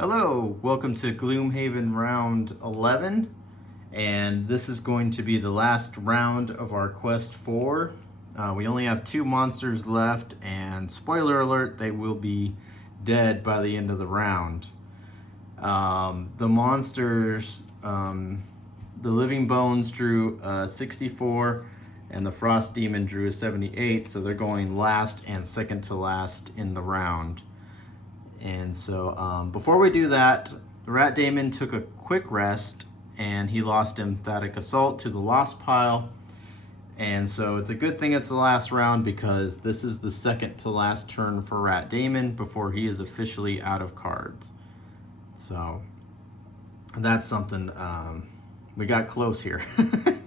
Hello, welcome to Gloomhaven round 11, and this is going to be the last round of our quest 4. We only have 2 monsters left, and spoiler alert, they will be dead by the end of the round. The monsters, the Living Bones drew 64, and the Frost Demon drew a 78, so they're going last and second to last in the round. And so before we do that, Rat Damon took a quick rest and he lost Emphatic Assault to the lost pile. And so it's a good thing it's the last round because this is the second to last turn for Rat Damon before he is officially out of cards. So that's something, we got close here,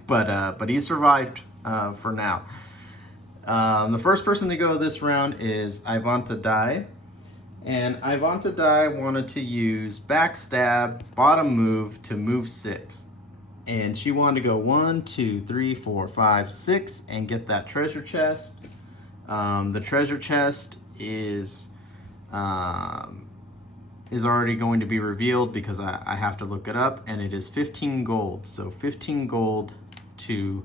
but he survived for now. The first person to go this round is Ivanta Dai. And Ivanta Dai wanted to use Backstab, bottom move, to move 6. And she wanted to go 1, 2, 3, 4, 5, 6 and get that treasure chest. The treasure chest is already going to be revealed because I have to look it up, and it is 15 gold. So 15 gold to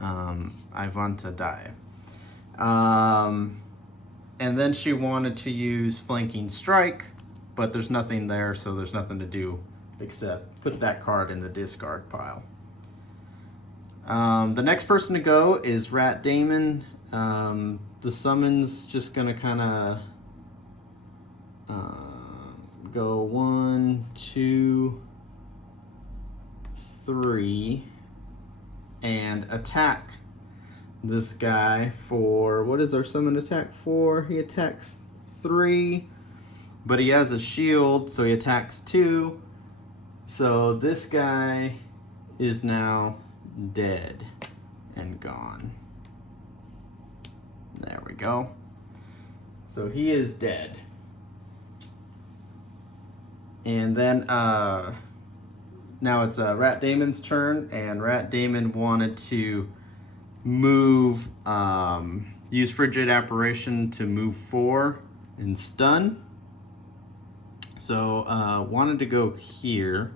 Ivanta Dai. And then she wanted to use Flanking Strike, but there's nothing there, so there's nothing to do except put that card in the discard pile. The next person to go is Rat Damon. The summon's just gonna kind of go 1, 2, 3, and attack this guy for, what is our summon attack for? He attacks 3, but he has a shield, so he attacks 2. So this guy is now dead and gone. There we go. So he is dead. And then now it's Rat Damon's turn, and Rat Damon wanted to move, use Frigid Apparition to move 4 and stun. So wanted to go here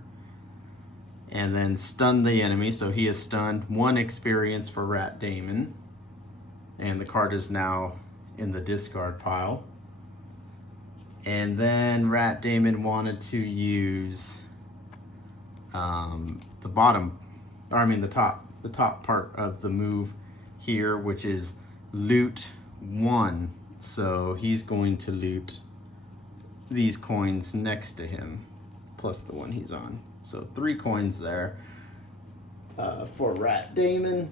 and then stun the enemy, so he is stunned. 1 experience for Rat Damon, and the card is now in the discard pile. And then Rat Damon wanted to use the top part of the move here, which is loot 1. So he's going to loot these coins next to him, plus the one he's on. So 3 coins there for Rat Damon.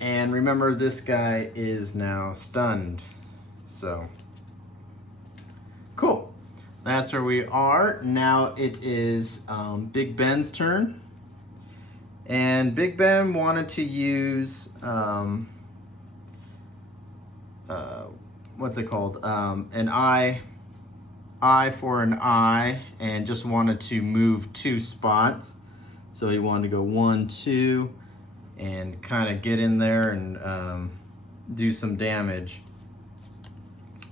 And remember, this guy is now stunned. So, cool. That's where we are. Now it is Big Ben's turn. And Big Ben wanted to use, what's it called? An eye for an eye, and just wanted to move 2 spots. So he wanted to go 1, 2, and kind of get in there and do some damage.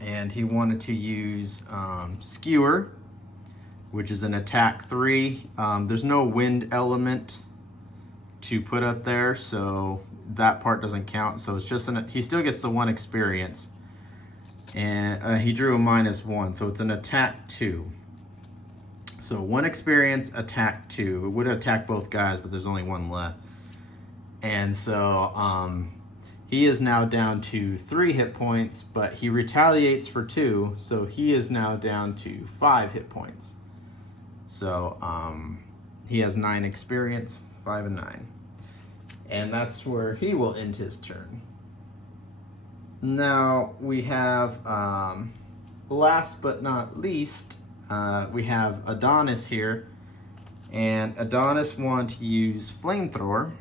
And he wanted to use Skewer, which is an attack 3. There's no wind element to put up there, so that part doesn't count. So it's just he still gets the 1 experience, and he drew a -1, so it's an attack 2. So 1 experience, attack 2. It would attack both guys, but there's only 1 left. And so he is now down to 3 hit points, but he retaliates for 2, so he is now down to 5 hit points. So he has 9 experience, 5 and 9. And that's where he will end his turn. Now we have, last but not least, we have Adonis here. And Adonis wanted to use Flamethrower.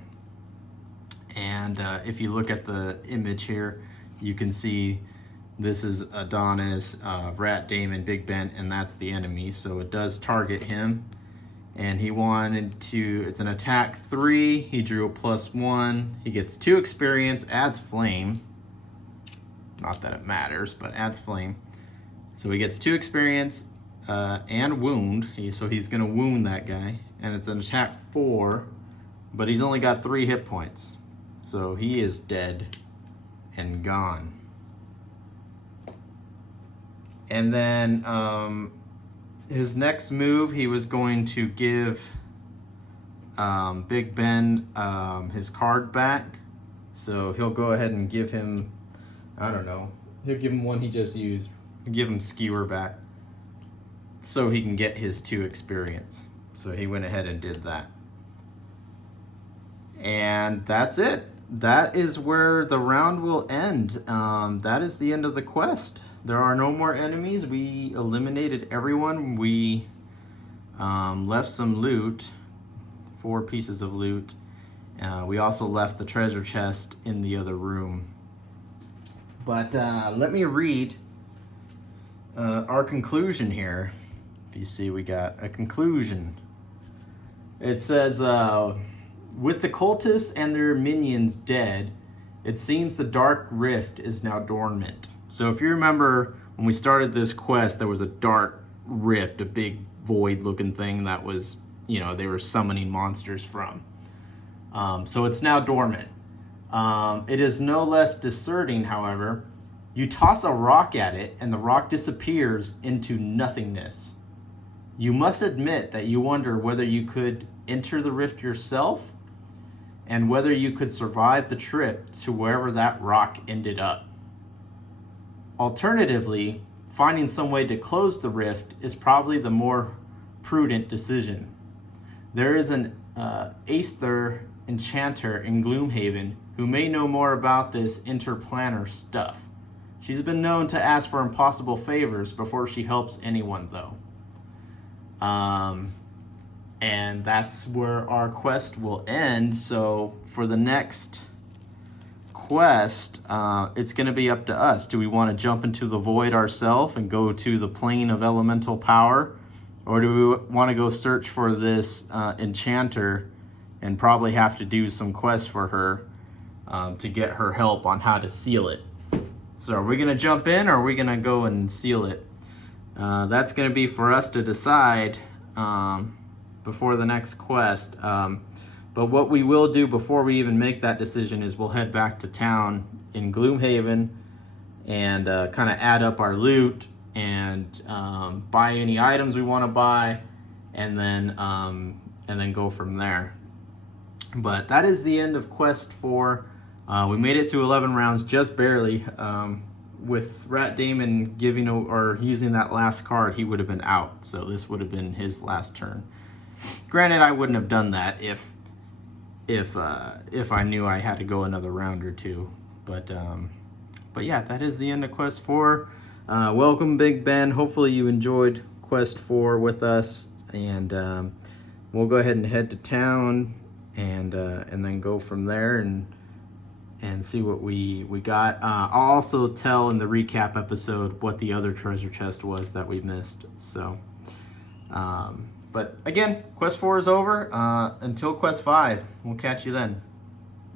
And if you look at the image here, you can see this is Adonis, Rat Damon, Big Ben, and that's the enemy. So it does target him. And he wanted to, it's an attack 3, he drew a +1, he gets 2 experience, adds flame. Not that it matters, but adds flame. So he gets 2 experience, and wound. So he's gonna wound that guy, and it's an attack 4, but he's only got 3 hit points. So he is dead and gone. And then his next move, he was going to give Big Ben his card back. So he'll go ahead and give him, I don't know, he'll give him one he just used. Give him Skewer back so he can get his 2 experience. So he went ahead and did that. And that's it. That is where the round will end. That is the end of the quest. There are no more enemies. We eliminated everyone. We left some loot, 4 pieces of loot. We also left the treasure chest in the other room. But let me read our conclusion here. If you see, we got a conclusion. It says, with the cultists and their minions dead, it seems the dark rift is now dormant. So if you remember, when we started this quest, there was a dark rift, a big void looking thing that was, you know, they were summoning monsters from. So it's now dormant. It is no less discerning, however. You toss a rock at it and the rock disappears into nothingness. You must admit that you wonder whether you could enter the rift yourself and whether you could survive the trip to wherever that rock ended up. Alternatively, finding some way to close the rift is probably the more prudent decision. There is an Aether enchanter in Gloomhaven who may know more about this interplanar stuff. She's been known to ask for impossible favors before she helps anyone, though. And that's where our quest will end. So for the next quest, it's going to be up to us. Do we want to jump into the void ourselves and go to the plane of elemental power? Or do we want to go search for this enchanter and probably have to do some quests for her to get her help on how to seal it? So are we going to jump in or are we going to go and seal it? That's going to be for us to decide before the next quest. But what we will do before we even make that decision is we'll head back to town in Gloomhaven and kind of add up our loot and buy any items we want to buy, and then go from there. But that is the end of quest 4. We made it to 11 rounds just barely. With Rat Damon giving or using that last card, he would have been out. So this would have been his last turn. Granted, I wouldn't have done that if I knew I had to go another round or 2. But yeah, that is the end of quest 4. Welcome, Big Ben. Hopefully you enjoyed quest 4 with us, and we'll go ahead and head to town and then go from there and see what we got. I'll also tell in the recap episode what the other treasure chest was that we missed. So, but again, quest 4 is over. Until quest 5, we'll catch you then.